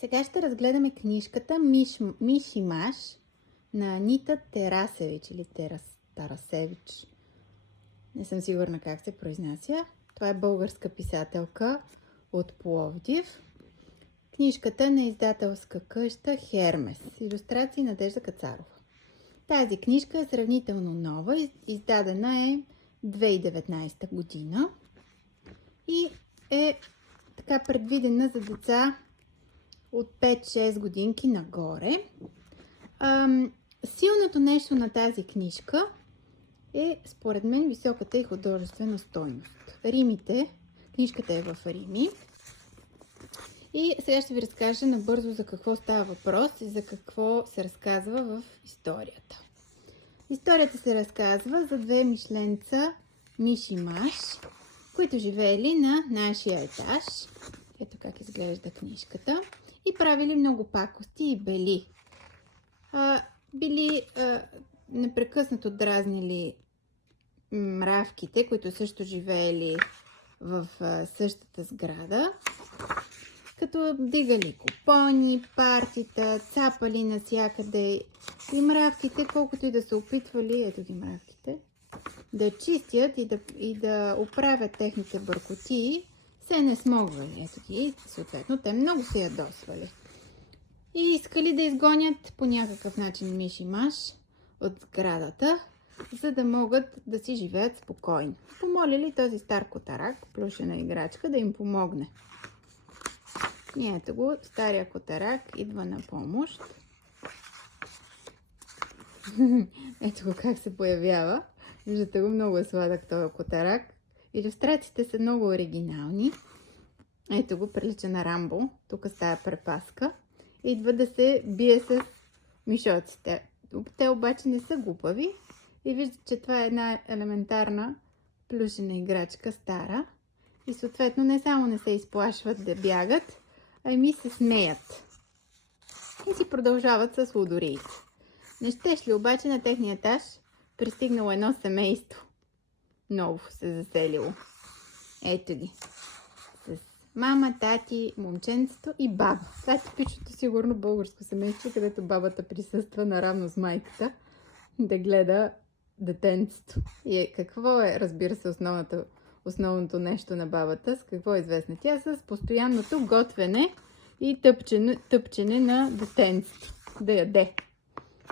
Сега ще разгледаме книжката Миши Маш на Анита Тарасевич или Тарасевич. Не съм сигурна как се произнася. Това е българска писателка от Пловдив. Книжката е на издателска къща Хермес. Илюстрации Надежда Кацарова. Тази книжка е сравнително нова. Издадена е 2019 година и е така предвидена за деца от 5-6 годинки нагоре. Силното нещо на тази книжка е, според мен, високата и художествена стойност. Книжката е в Рими. И сега ще ви разкажа набързо за какво става въпрос и за какво се разказва в историята. Историята се разказва за две мишленца Миши Маш, които живеели на нашия етаж. Ето как изглежда книжката. И правили много пакости и бели. Били непрекъснато дразнили мравките, които също живеели в същата сграда, като дигали купони, партита, цапали насякъде. И мравките, колкото и да се опитвали, ето ги мравките, да чистят и да оправят техните бъркотии, се не смогвали. Ето ги, съответно, те много се ядосвали. И искали да изгонят по някакъв начин Миши Маш от сградата, за да могат да си живеят спокойно. Помолили този стар котарак, плюшена играчка, да им помогне. И ето го, стария котарак идва на помощ. Ето го как се появява. Виждате го, много е сладък този котарак. Илюстрациите са много оригинални. Ето го, прилича на Рамбо. Тук става препаска. Идва да се бие с мишоците. Те обаче не са глупави. И виждате, че това е една елементарна плюшена играчка, стара. И съответно не само не се изплашват да бягат, а и се смеят. И си продължават с лудориите. Не щеш ли обаче на техния етаж пристигнало едно семейство. Ново се заселило. Ето ги. С мама, тати, момченцето и баба. Това е типичното сигурно българско семейство, където бабата присъства наравно с майката да гледа детенцето. И какво е, разбира се, основното нещо на бабата? С какво е известна? Тя с постоянното готвене и тъпчене на детенцето. Да яде.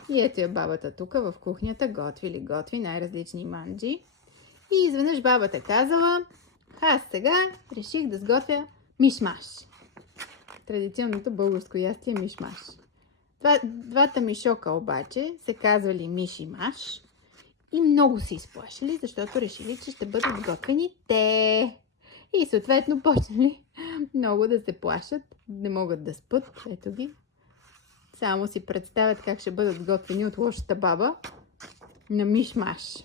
И ето я бабата тук в кухнята готви най-различни манджи. И изведнъж бабата казала: аз сега реших да сготвя мишмаш. Традиционното българско ястие мишмаш. Двата мишока обаче се казвали Миши Маш и много се изплашили, защото решили, че ще бъдат готвени те. И съответно почнали много да се плашат, не могат да спят. Ето ги. Само си представят как ще бъдат готвени от лошата баба на мишмаш.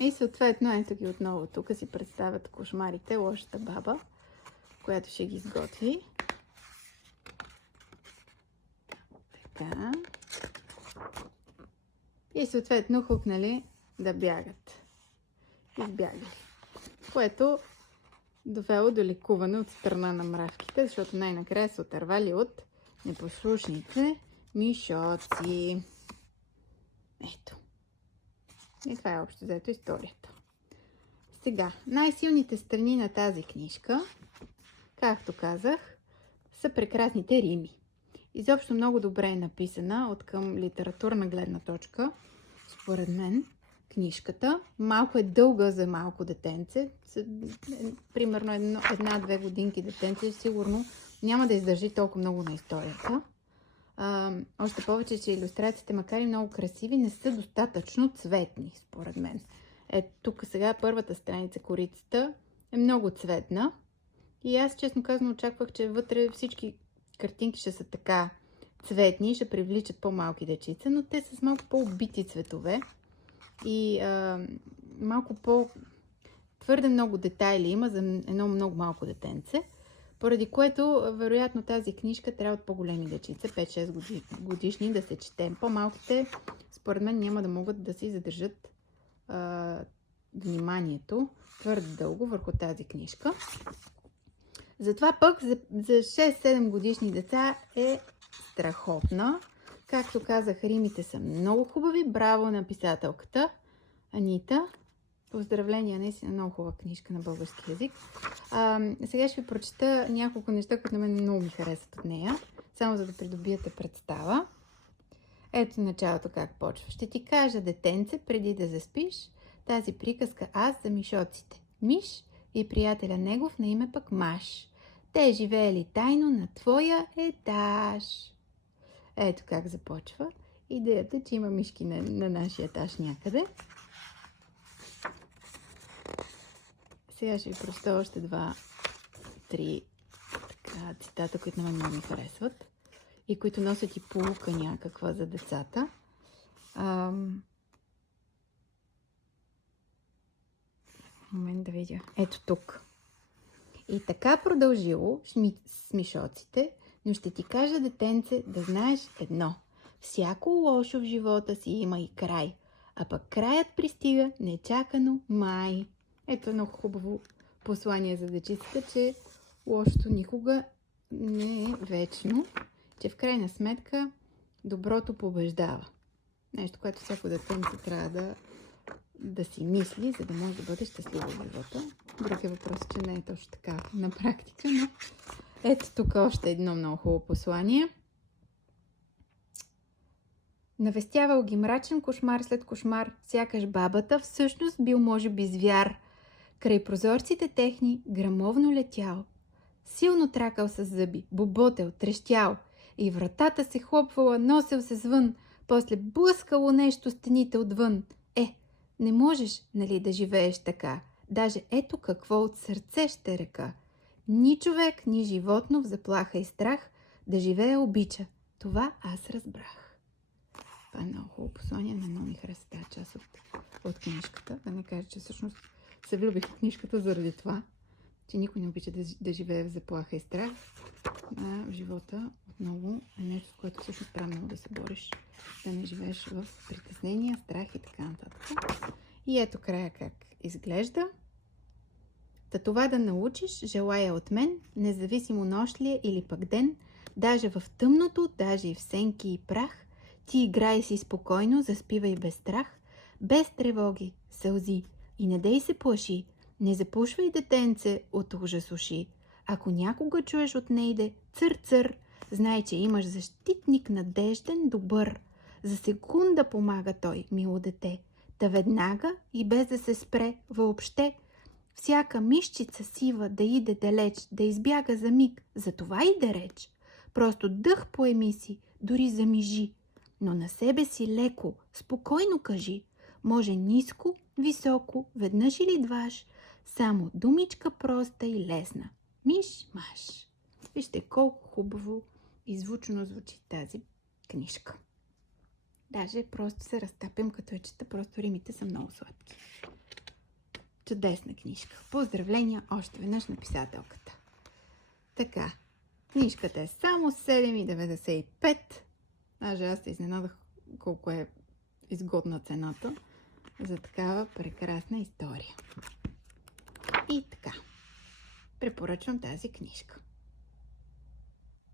И съответно, ето ги отново. Тук си представят кошмарите, лошата баба, която ще ги сготви. Така. И съответно хукнали да бягат. Избягали. Което довело до лекуване от страна на мравките, защото най-накрая се отървали от непослушните мишоци. Ето. И това е общо взето историята. Сега, най-силните страни на тази книжка, както казах, са прекрасните рими. Изобщо много добре е написана от към литературна гледна точка, според мен, книжката. Малко е дълга за малко детенце. Примерно 1-2 годинки детенце сигурно няма да издържи толкова много на историята. Още повече, че илюстрациите, макар и много красиви, не са достатъчно цветни, според мен. Тук сега първата страница, корицата, е много цветна. И аз, честно казано, очаквах, че вътре всички картинки ще са така цветни и ще привличат по-малки дечица, но те са с малко по-убити цветове и малко твърде много детайли има за едно много малко детенце, поради което вероятно тази книжка трябва от по-големи дечица, 5-6 годишни, да се чете. По-малките, според мен, няма да могат да си задържат вниманието твърде дълго върху тази книжка. Затова пък за 6-7 годишни деца е страхотна. Както казах, римите са много хубави. Браво на писателката Анита. Поздравления, наистина много хубава книжка на български език. Сега ще ви прочета няколко неща, които на мен много ми харесват от нея, само за да придобиете представа. Ето началото как почва. Ще ти кажа, детенце, преди да заспиш, тази приказка аз за мишоците. Миш и приятеля негов на име пък Маш. Те живеели тайно на твоя етаж. Ето как започва. Идеята, че има мишки на нашия етаж някъде. Сега ще ви прочета още 2-3 цитата, които на мен много ми харесват и които носят и поука някаква за децата. Момент да видя. Ето тук. И така продължило с мишоците, но ще ти кажа, детенце, да знаеш едно. Всяко лошо в живота си има и край, а пък краят пристига нечакано май. Ето едно хубаво послание за дечицата, че лошото никога не е вечно, че в крайна сметка доброто побеждава. Нещо, което всяко детенце трябва да си мисли, за да може да бъде щастливо в живота. Друг е въпрос, че не е точно така на практика, но ето тук още едно много хубаво послание. Навестявал ги мрачен кошмар след кошмар, сякаш бабата всъщност бил може би звяр. Край прозорците техни грамовно летял, силно тракал с зъби, боботел, трещял и вратата се хлопвала, носел се звън, после блъскало нещо стените отвън. Не можеш, нали, да живееш така. Даже ето какво от сърце ще река. Ни човек, ни животно в заплаха и страх да живее обича. Това аз разбрах. Това е много хубаво послание, но много ми хареса тази част от книжката. Да не кажа, че всъщност се влюбих в книжката заради това, че никой не обича да живее в заплаха и страх. А в живота отново е нещо, с което всъщност трябва много да се бориш. Да не живееш в притеснения, страх и така нататък. И ето края как изглежда. Та това да научиш, желая от мен, независимо нощ ли е или пък ден, даже в тъмното, даже и в сенки и прах, ти играй си спокойно, заспивай без страх, без тревоги, сълзи и не дей се плаши, не запушвай детенце от ужас уши. Ако някога чуеш от нейде цър-цър, знай, че имаш защитник надежден, добър. За секунда помага той, мило дете. Та веднага и без да се спре въобще. Всяка мишчица сива да иде далеч, да избяга за миг, за това иде реч. Просто дъх поеми си, дори замижи. Но на себе си леко, спокойно кажи. Може ниско, високо, веднъж или дваш. Само думичка проста и лесна. Миш-маш. Вижте колко хубаво и звучно звучи тази книжка. Даже просто се разтапям като я чета, просто римите са много сладки. Чудесна книжка. Поздравления още веднъж на писателката. Така, книжката е само 7,95. Даже аз се изненадах колко е изгодна цената за такава прекрасна история. И така, препоръчвам тази книжка.